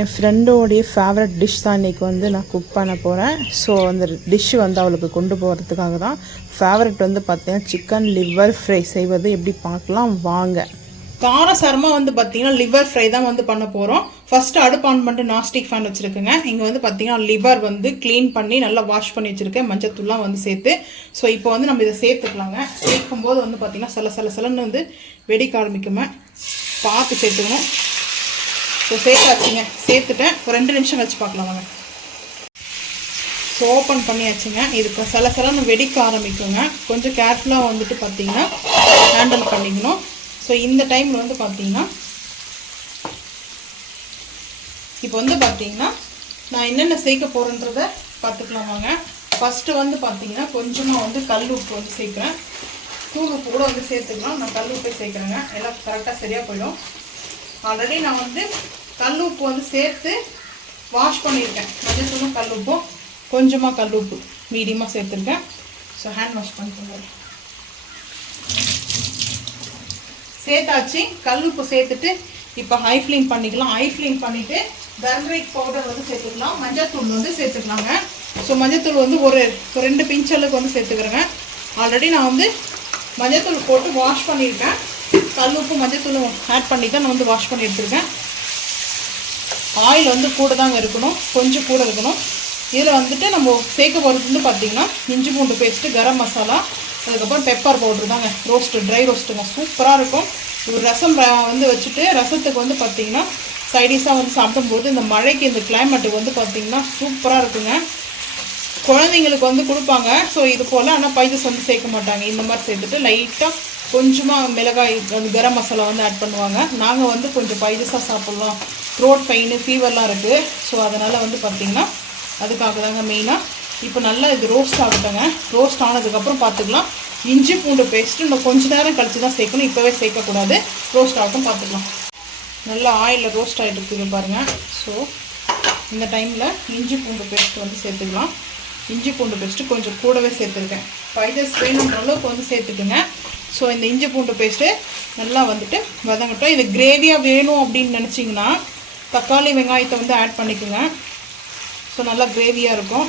என் ஃப்ரெண்டோடைய favourite dish தான் இன்றைக்கி வந்து நான் குக் பண்ண போகிறேன். ஸோ அந்த டிஷ்ஷு வந்து அவளுக்கு கொண்டு போகிறதுக்காக தான். ஃபேவரட் வந்து பார்த்தீங்கன்னா சிக்கன் லிவர் ஃப்ரை செய்வது எப்படி பார்க்கலாம் வாங்க. காரசாரமாக வந்து பார்த்தீங்கன்னா லிவர் ஃப்ரை தான் வந்து பண்ண போகிறோம். ஃபஸ்ட்டு அடுப்பு ஆன் பண்ணிட்டு நான்ஸ்டிக் ஃபேன் வச்சுருக்கேங்க. இங்கே வந்து பார்த்தீங்கன்னா லிவர் வந்து க்ளீன் பண்ணி நல்லா வாஷ் பண்ணி வச்சுருக்கேன், மஞ்சத்தூள்லாம் வந்து சேர்த்து. ஸோ இப்போ வந்து நம்ம இதை சேர்த்துக்கலாங்க. சேர்க்கும்போது வந்து பார்த்தீங்கன்னா சலன்னு வந்து வெடிக்க ஆரம்பிக்குமே, பார்த்து சேர்த்துக்கணும். ஸோ சேர்த்தாச்சுங்க, சேர்த்துட்டேன். ஒரு 2 நிமிஷம் கழிச்சு பார்க்கலாம் வாங்க. ஸோ ஓப்பன் பண்ணியாச்சுங்க. இதுக்கு சலன்னு வெடிக்க ஆரம்பிக்குங்க. கொஞ்சம் கேர்ஃபுல்லாக வந்துட்டு பார்த்தீங்கன்னா ஹேண்டில் பண்ணிக்கணும். ஸோ இந்த டைமில் வந்து பார்த்தீங்கன்னா இப்போ வந்து பார்த்தீங்கன்னா நான் என்னென்ன சேர்க்க போகிறேன்றதை பார்த்துக்கலாம் வாங்க. ஃபஸ்ட்டு வந்து பார்த்தீங்கன்னா கொஞ்சமாக வந்து கல் உப்பு வந்து சேர்க்குறேன். தூள் உப்பு கூட வந்து சேர்த்துக்கலாம். நான் கல் உப்பே சேர்க்குறேங்க, எல்லாம் கரெக்டாக சரியாக போயிடும். ஆல்ரெடி நான் வந்து கல் உப்பு வந்து சேர்த்து வாஷ் பண்ணியிருக்கேன். மஞ்சத்தூளும் கல் உப்பும் கொஞ்சமாக கல் உப்பு மீடியமாக சேர்த்துருக்கேன். ஸோ ஹேண்ட் வாஷ் பண்ணிட்டு சேர்த்தாச்சு. கல் உப்பு சேர்த்துட்டு இப்போ ஹை ஃப்ளேம் பண்ணிக்கலாம். ஹை ஃப்ளேம் பண்ணிவிட்டு டர்மரிக் பவுடர் வந்து சேர்த்துக்கலாம். மஞ்சத்தூள் வந்து சேர்த்துக்கலாங்க. ஸோ மஞ்சத்தூள் வந்து ஒரு 2 பிஞ்ச் அளவுக்கு வந்து சேர்த்துக்கிறேங்க. ஆல்ரெடி நான் வந்து மஞ்சத்தூள் போட்டு வாஷ் பண்ணியிருக்கேன். கல் உப்பு மஞ்சத்தூளும் ஆட் பண்ணி தான் நான் வந்து வாஷ் பண்ணி எடுத்துருக்கேன். ஆயில் வந்து கூட தாங்க இருக்கணும், கொஞ்சம் கூட இருக்கணும். இதில் வந்துட்டு நம்ம சேர்க்க போகிறது வந்து பார்த்திங்கன்னா இஞ்சி பூண்டு பேஸ்ட்டு, கரம் மசாலா, அதுக்கப்புறம் பெப்பர் பவுட்ரு தாங்க. ட்ரை ரோஸ்ட்டுங்க, சூப்பராக இருக்கும். ஒரு ரசம் வந்து வச்சுட்டு ரசத்துக்கு வந்து பார்த்திங்கன்னா சைடிஷாக வந்து சாப்பிடும்போது இந்த மழைக்கு இந்த கிளைமேட்டுக்கு வந்து பார்த்திங்கன்னா சூப்பராக இருக்குங்க. குழந்தைங்களுக்கு வந்து கொடுப்பாங்க. ஸோ இது போல் ஆனால் பைசஸ் வந்து சேர்க்க மாட்டாங்க. இந்த மாதிரி சேர்த்துட்டு லைட்டாக கொஞ்சமாக மிளகாய் வந்து கரம் மசாலா வந்து ஆட் பண்ணுவாங்க. நாங்கள் வந்து கொஞ்சம் பைசஸாக சாப்பிட்லாம், த்ரோட் பெயின் ஃபீவர்லாம் இருக்குது. ஸோ அதனால் வந்து பார்த்திங்கன்னா அதுக்காக தாங்க மெயினாக. இப்போ நல்லா இது ரோஸ்ட் ஆகட்டுங்க. ரோஸ்ட் ஆனதுக்கப்புறம் பார்த்துக்கலாம். இஞ்சி பூண்டு பேஸ்ட்டு இன்னும் கொஞ்சம் நேரம் கழித்து தான் சேர்க்கணும், இப்போவே சேர்க்கக்கூடாது. ரோஸ்ட் ஆகட்டும், பார்த்துக்கலாம். நல்லா ஆயிலில் ரோஸ்ட் ஆகிட்டு இருக்குது பாருங்கள். ஸோ இந்த டைமில் இஞ்சி பூண்டு பேஸ்ட்டு வந்து சேர்த்துக்கலாம். இஞ்சி பூண்டு பேஸ்ட்டு கொஞ்சம் கூடவே சேர்த்துருக்கேன். பைசஸ் வேணுன்ற அளவுக்கு வந்து சேர்த்துக்குங்க. ஸோ இந்த இஞ்சி பூண்டு பேஸ்ட்டு நல்லா வந்துட்டு வதங்கட்டும். இது கிரேவியாக வேணும் அப்படின்னு நினச்சிங்கன்னா தக்காளி வெங்காயத்தை வந்து ஆட் பண்ணிக்கோங்க. ஸோ நல்லா கிரேவியாக இருக்கும்.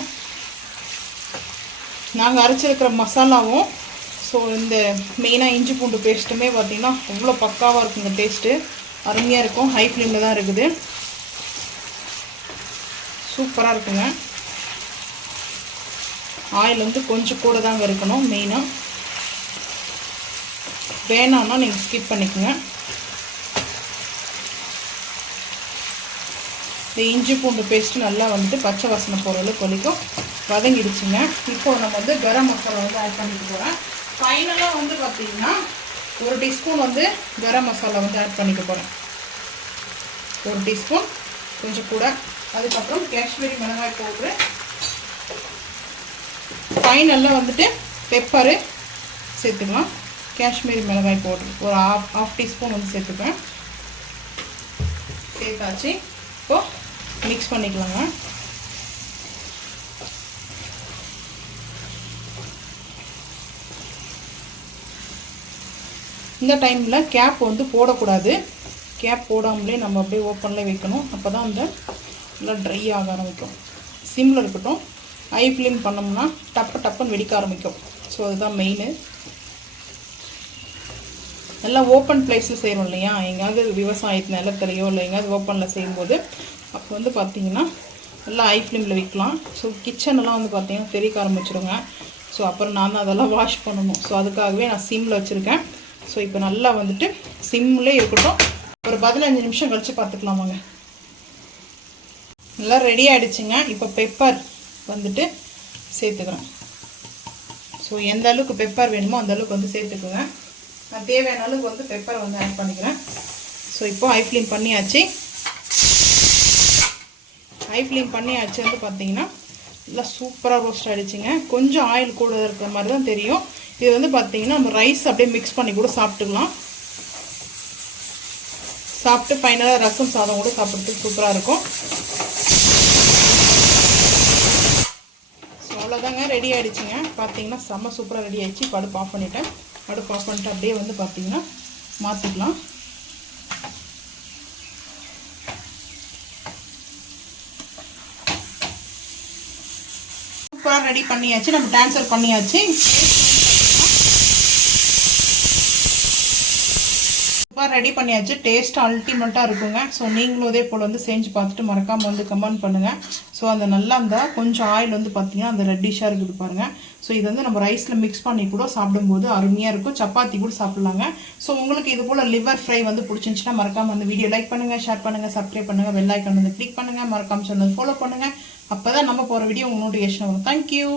நாங்கள் அரைச்சிருக்கிற மசாலாவும் ஸோ இந்த மெயினாக இஞ்சி பூண்டு பேஸ்ட்டுமே பார்த்திங்கன்னா அவ்வளோ பக்காவாக இருக்குங்க. டேஸ்ட்டு அருமையாக இருக்கும். ஹை ஃப்ளேமில் தான் இருக்குது, சூப்பராக இருக்குங்க. ஆயில் வந்து கொஞ்சம் கூட தாங்க இருக்கணும். மெயினாக வேணான்னா நீங்கள் ஸ்கிப் பண்ணிக்கோங்க. இந்த இஞ்சி பூண்டு பேஸ்ட்டு நல்லா வந்துட்டு பச்சை வாசனை போகிற அளவுக்கு வரைக்கும் வதங்கிடுச்சுங்க. இப்போது நம்ம வந்து கரம் மசாலா வந்து ஆட் பண்ணிட்டு போகிறேன். ஃபைனலாக வந்து பார்த்திங்கன்னா 1 டீஸ்பூன் வந்து கரம் மசாலா வந்து ஆட் பண்ணிக்க போகிறேன். 1 டீஸ்பூன் கொஞ்சம் கூட. அதுக்கப்புறம் காஷ்மீரி மிளகாய் பவுட்ரு, ஃபைனலில் வந்துட்டு பெப்பரு சேர்த்துக்கலாம். காஷ்மீரி மிளகாய் பவுட்ரு ஒரு ஹாஃப் டீஸ்பூன் வந்து சேர்த்துப்பேன். சேர்த்தாச்சு. இப்போது மிக்ஸ் பண்ணிக்கலாங்க. இந்த டைமில் கேப் வந்து போடக்கூடாது. கேப் போடாமலே நம்ம அப்படியே ஓப்பன்லேயே வைக்கணும். அப்போ தான் அந்த நல்லா ட்ரை ஆக ஆரம்பிக்கும். சிம்மில் இருக்கட்டும். ஹை ஃப்ளேம் பண்ணோம்னா டப்புன்னு வெடிக்க ஆரம்பிக்கும். ஸோ அதுதான் மெயின். நல்லா ஓப்பன் பிளேஸில் செய்கிறோம் இல்லையா, எங்கேயாவது விவசாயத்து நிலத்துலையோ இல்லை எங்கேயாவது ஓப்பனில் செய்யும்போது அப்போ வந்து பார்த்திங்கன்னா நல்லா ஹை ஃப்ளேமில் வைக்கலாம். ஸோ கிச்சனெல்லாம் வந்து பார்த்திங்கன்னா தெறிக்க ஆரம்பிச்சிருங்க. ஸோ அப்புறம் நான் தான் அதெல்லாம் வாஷ் பண்ணணும். ஸோ அதுக்காகவே நான் சிம்மில் வச்சுருக்கேன். ஸோ இப்போ நல்லா வந்துட்டு சிம்லேயே இருக்கட்டும். ஒரு 15 நிமிஷம் கழித்து பார்த்துக்கலாம் வாங்க. நல்லா ரெடி ஆகிடுச்சுங்க. இப்போ பெப்பர் வந்துட்டு சேர்த்துக்கிறேன். ஸோ எந்த அளவுக்கு பெப்பர் வேணுமோ அந்த அளவுக்கு வந்து சேர்த்துக்குங்க. நான் தேவையான அளவுக்கு வந்து பெப்பரை வந்து ஆட் பண்ணிக்கிறேன். ஸோ இப்போ ஹை ஃப்ளேம் பண்ணியாச்சு. ஹை ஃப்ளேம் பண்ணியாச்சு வந்து பார்த்திங்கன்னா நல்லா சூப்பராக ரோஸ்ட் ஆகிடுச்சிங்க. கொஞ்சம் ஆயில் கூட இருக்கிற மாதிரி தான் தெரியும். இது வந்து பார்த்திங்கன்னா நம்ம ரைஸ் அப்படியே மிக்ஸ் பண்ணி கூட சாப்பிட்டுக்கலாம். சாப்பிட்டு ஃபைனலாக ரசம் சாதம் கூட சாப்பிட்றதுக்கு சூப்பராக இருக்கும். ஸோ அவ்வளோதாங்க, ரெடி ஆகிடுச்சிங்க. பார்த்திங்கன்னா செம்ம சூப்பராக ரெடி ஆகிடுச்சு. இப்போ அடுப்பு ஆஃப் பண்ணிவிட்டேன். அடுப்பு ஆஃப் பண்ணிட்டு அப்படியே வந்து பார்த்திங்கன்னா மாற்றிக்கலாம். சூப்பராக ரெடி பண்ணியாச்சு, நம்ம ட்ரான்ஸ்ஃபர் பண்ணியாச்சு. ரெடி பண்ணியாச்சு. டேஸ்ட் அல்டிமேட்டாக இருக்குங்க. ஸோ நீங்களும் இதே போல் வந்து செஞ்சு பார்த்துட்டு மறக்காமல் வந்து கமெண்ட் பண்ணுங்கள். ஸோ அந்த நல்லா அந்த கொஞ்சம் ஆயில் வந்து பார்த்திங்கன்னா அந்த ரெட்டிஷாக இருக்குது பாருங்கள். ஸோ இது வந்து நம்ம ரைஸில் மிக்ஸ் பண்ணி கூட சாப்பிடும்போது அருமையாக இருக்கும். சப்பாத்தி கூட சாப்பிட்லாங்க. ஸோ உங்களுக்கு இது போல் லிவர் ஃப்ரை வந்து பிடிச்சிருந்துச்சுன்னா மறக்காமல் அந்த வீடியோ லைக் பண்ணுங்கள், ஷேர் பண்ணுங்கள், சப்ஸ்கிரைப் பண்ணுங்கள், பெல் ஐக்கான் வந்து கிளிக் பண்ணுங்கள், மறக்காமல் சொன்னது ஃபாலோ பண்ணுங்கள். அப்போ தான் நம்ம போகிற வீடியோ உங்களுக்கு நோட்டிஃபிகேஷன் வரும். தேங்க்யூ.